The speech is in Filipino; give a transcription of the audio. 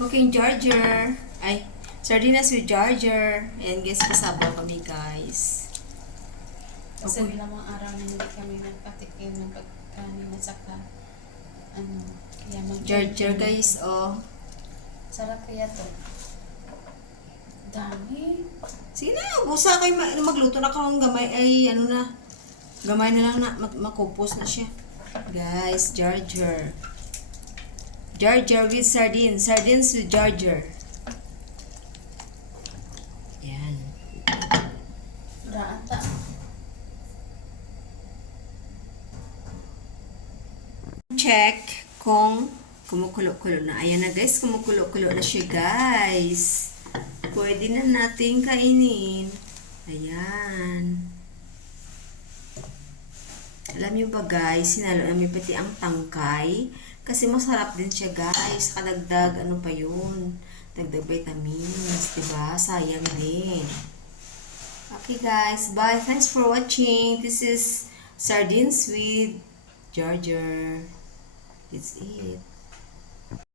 Cooking Jar. Ay, sardinas with Jar. Ayan guys, pasabaw kami guys. Kasi lamang araw na hindi kami nagpatikim ng pagkanin at saka kaya Jar guys, oh. Sarap kaya to. Dami. Sige na, busa kayo magluto na kung gamay ay gamay na lang na makupos na siya. Guys, Jar. Jar with sardines. Sardines with Jar. Yan. Raata. Check kung kumukulo-kulo na. Ayan na guys, kumukulo-kulo na siya guys. Pwede na natin kainin. Ayan. Alam nyo ba guys, sinalo namin pati ang tangkay. Kasi masarap din siya guys. Kadagdag, ano pa yun? Dagdag vitamins, diba? Sayang din. Okay guys, bye. Thanks for watching. This is sardines with Jar. It's it.